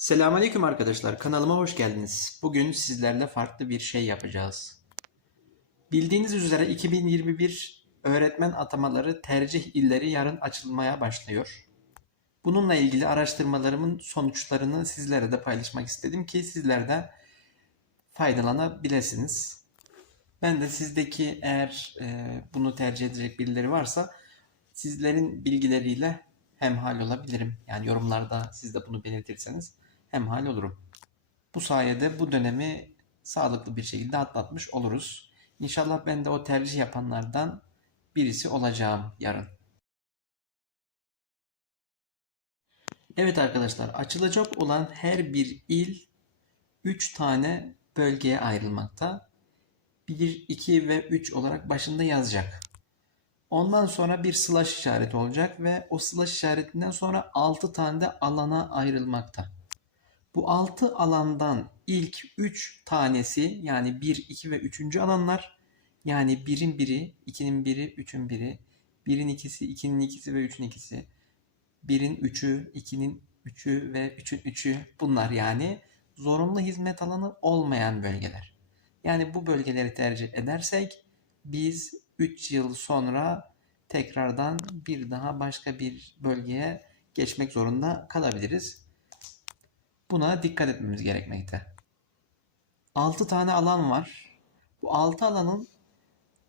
Selamünaleyküm arkadaşlar. Kanalıma hoş geldiniz. Bugün sizlerle farklı bir şey yapacağız. Bildiğiniz üzere 2021 öğretmen atamaları tercih illeri yarın açılmaya başlıyor. Bununla ilgili araştırmalarımın sonuçlarını sizlere de paylaşmak istedim ki sizler de faydalanabilirsiniz. Ben de sizdeki eğer e, bunu tercih edecek birileri varsa sizlerin bilgileriyle hemhal olabilirim. Yani yorumlarda siz de bunu belirtirseniz hemhal olurum. Bu sayede bu dönemi sağlıklı bir şekilde atlatmış oluruz. İnşallah ben de o tercih yapanlardan birisi olacağım yarın. Evet arkadaşlar, açılacak olan her bir il 3 tane bölgeye ayrılmakta. 1, 2 ve 3 olarak başında yazacak. Ondan sonra bir slash işareti olacak ve o slash işaretinden sonra 6 tane de alana ayrılmakta. Bu 6 alandan ilk 3 tanesi yani 1, 2 ve 3. alanlar yani 1'in 1'i, 2'nin 1'i, 3'ün 1'i, 1'in ikisi, 2'nin ikisi ve 3'ün ikisi, 1'in 3'ü, 2'nin 3'ü ve 3'ün 3'ü bunlar yani zorunlu hizmet alanı olmayan bölgeler. Yani bu bölgeleri tercih edersek biz 3 yıl sonra tekrardan bir daha başka bir bölgeye geçmek zorunda kalabiliriz. Buna dikkat etmemiz gerekmekte. 6 tane alan var. Bu 6 alanın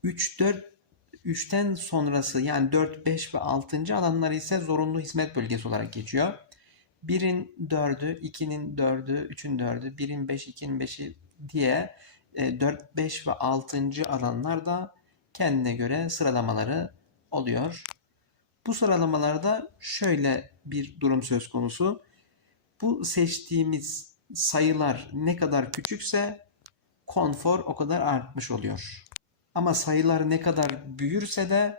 3 4 3'ten sonrası yani 4, 5 ve 6. alanlar ise zorunlu hizmet bölgesi olarak geçiyor. 1'in 4'ü, 2'nin 4'ü, 3'ün 4'ü, 1'in 5'i, 2'nin 5'i diye 4, 5 ve 6. alanlar da kendine göre sıralamaları oluyor. Bu sıralamalarda şöyle bir durum söz konusu. Bu seçtiğimiz sayılar ne kadar küçükse konfor o kadar artmış oluyor. Ama sayılar ne kadar büyürse de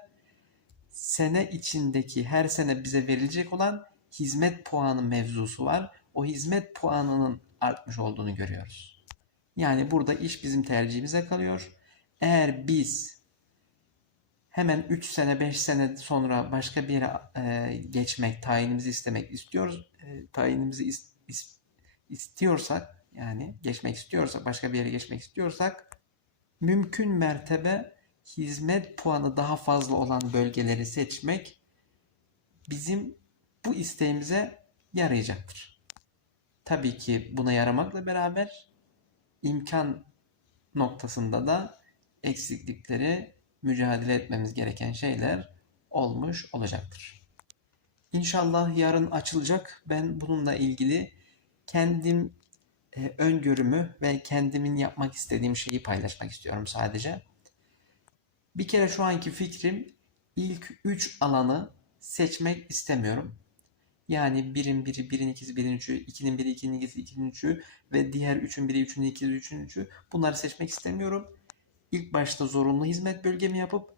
sene içindeki her sene bize verilecek olan hizmet puanı mevzusu var. O hizmet puanının artmış olduğunu görüyoruz. Yani burada iş bizim tercihimize kalıyor. Eğer biz hemen 3 sene 5 sene sonra başka bir yere e, geçmek, tayinimizi istemek istiyoruz. E, tayinimizi is, is, istiyorsak yani geçmek istiyorsak, başka bir yere geçmek istiyorsak mümkün mertebe hizmet puanı daha fazla olan bölgeleri seçmek bizim bu isteğimize yarayacaktır. Tabii ki buna yaramakla beraber imkan noktasında da eksiklikleri mücadele etmemiz gereken şeyler olmuş olacaktır. İnşallah yarın açılacak. Ben bununla ilgili kendim e, öngörümü ve kendimin yapmak istediğim şeyi paylaşmak istiyorum sadece. Bir kere şu anki fikrim ilk 3 alanı seçmek istemiyorum. Yani birin biri, birin ikisi, birin üçü, ikinin biri, ikinin ikisi, ikinin üçü ve diğer üçün biri, üçün ikisi, üçün üçü bunları seçmek istemiyorum. İlk başta zorunlu hizmet bölgemi yapıp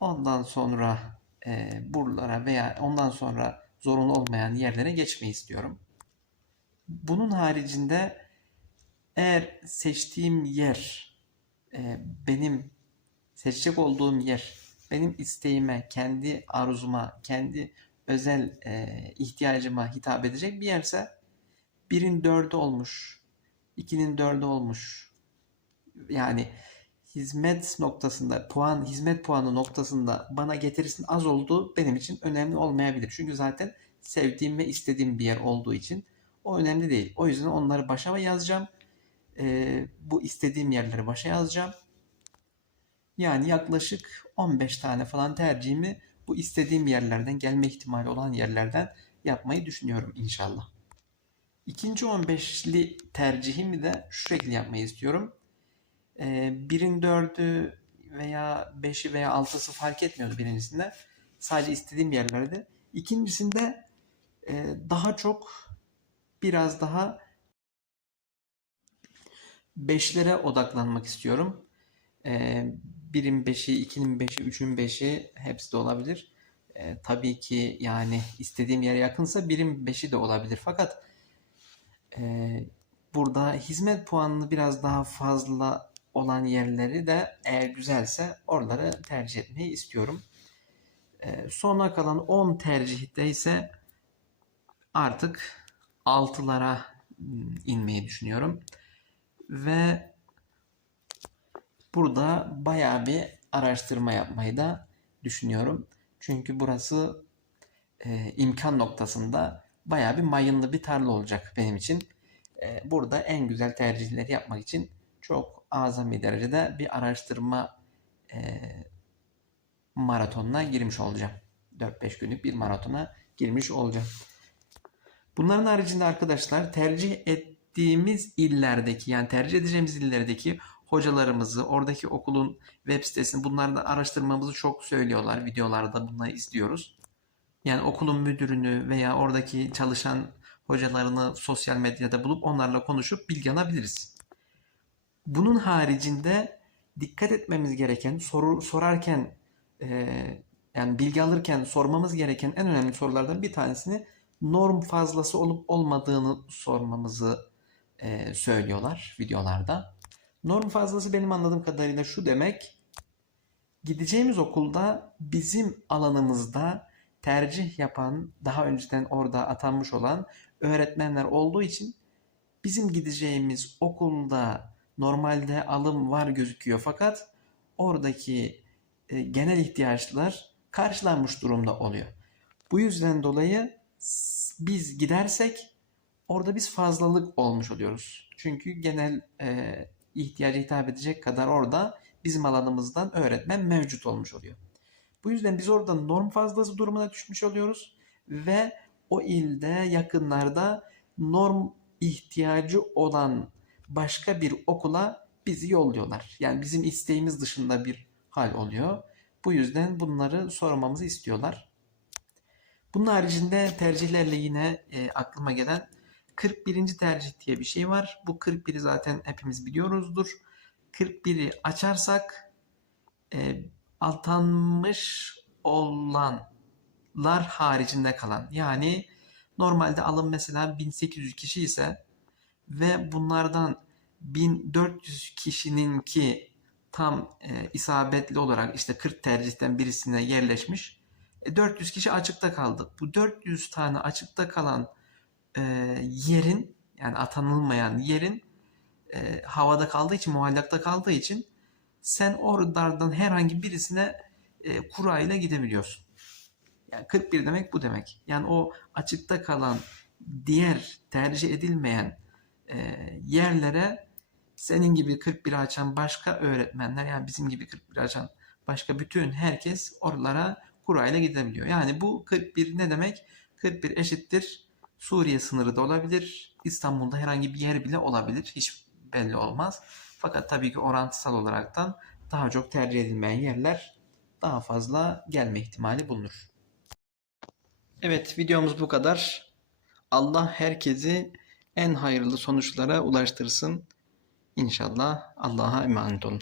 ondan sonra e, buralara veya ondan sonra zorunlu olmayan yerlere geçmeyi istiyorum. Bunun haricinde eğer seçtiğim yer e, benim seçecek olduğum yer benim isteğime, kendi arzuma, kendi özel e, ihtiyacıma hitap edecek bir yerse birin dördü olmuş, ikinin dördü olmuş. Yani hizmet noktasında puan hizmet puanı noktasında bana getirisin az olduğu benim için önemli olmayabilir. Çünkü zaten sevdiğim ve istediğim bir yer olduğu için o önemli değil. O yüzden onları başa yazacağım. Ee, bu istediğim yerleri başa yazacağım. Yani yaklaşık 15 tane falan tercihimi bu istediğim yerlerden gelme ihtimali olan yerlerden yapmayı düşünüyorum inşallah. İkinci 15'li tercihimi de şu şekilde yapmayı istiyorum. Ee, birin dördü veya beşi veya altısı fark etmiyordu birincisinde. Sadece istediğim yerlerde. İkincisinde e, daha çok biraz daha beşlere odaklanmak istiyorum. E, birin beşi, ikinin beşi, üçün beşi hepsi de olabilir. E, tabii ki yani istediğim yere yakınsa birin beşi de olabilir. Fakat e, burada hizmet puanını biraz daha fazla olan yerleri de eğer güzelse oraları tercih etmeyi istiyorum. E, sona kalan 10 tercihte ise artık 6'lara mm, inmeyi düşünüyorum. Ve burada bayağı bir araştırma yapmayı da düşünüyorum. Çünkü burası e, imkan noktasında bayağı bir mayınlı bir tarla olacak benim için. E, burada en güzel tercihleri yapmak için çok azami derecede bir araştırma e, maratonuna girmiş olacağım. 4-5 günlük bir maratona girmiş olacağım. Bunların haricinde arkadaşlar tercih ettiğimiz illerdeki yani tercih edeceğimiz illerdeki hocalarımızı, oradaki okulun web sitesini bunları da araştırmamızı çok söylüyorlar. Videolarda bunları izliyoruz. Yani okulun müdürünü veya oradaki çalışan hocalarını sosyal medyada bulup onlarla konuşup bilgi alabiliriz. Bunun haricinde dikkat etmemiz gereken, soru sorarken e, yani bilgi alırken sormamız gereken en önemli sorulardan bir tanesini norm fazlası olup olmadığını sormamızı e, söylüyorlar videolarda. Norm fazlası benim anladığım kadarıyla şu demek. Gideceğimiz okulda bizim alanımızda tercih yapan, daha önceden orada atanmış olan öğretmenler olduğu için bizim gideceğimiz okulda normalde alım var gözüküyor fakat oradaki e, genel ihtiyaçlar karşılanmış durumda oluyor. Bu yüzden dolayı biz gidersek orada biz fazlalık olmuş oluyoruz. Çünkü genel e, ihtiyaca hitap edecek kadar orada bizim alanımızdan öğretmen mevcut olmuş oluyor. Bu yüzden biz orada norm fazlası durumuna düşmüş oluyoruz ve o ilde yakınlarda norm ihtiyacı olan başka bir okula bizi yolluyorlar. Yani bizim isteğimiz dışında bir hal oluyor. Bu yüzden bunları sormamızı istiyorlar. Bunun haricinde tercihlerle yine e, aklıma gelen 41. tercih diye bir şey var. Bu 41'i zaten hepimiz biliyoruzdur. 41'i açarsak e, atanmış olanlar haricinde kalan yani normalde alım mesela 1800 kişi ise ve bunlardan 1400 kişininki tam e, isabetli olarak işte 40 tercihten birisine yerleşmiş. E, 400 kişi açıkta kaldı. Bu 400 tane açıkta kalan e, yerin yani atanılmayan yerin e, havada kaldığı için, muallakta kaldığı için sen oralardan herhangi birisine e, kura ile gidebiliyorsun. Yani 41 demek bu demek. Yani o açıkta kalan diğer tercih edilmeyen e, yerlere senin gibi 41 açan başka öğretmenler yani bizim gibi 41 açan başka bütün herkes oralara kurayla gidebiliyor. Yani bu 41 ne demek? 41 eşittir Suriye sınırı da olabilir. İstanbul'da herhangi bir yer bile olabilir. Hiç belli olmaz. Fakat tabii ki orantısal olaraktan daha çok tercih edilmeyen yerler daha fazla gelme ihtimali bulunur. Evet videomuz bu kadar. Allah herkesi en hayırlı sonuçlara ulaştırsın. İnşallah Allah'a emanet olun.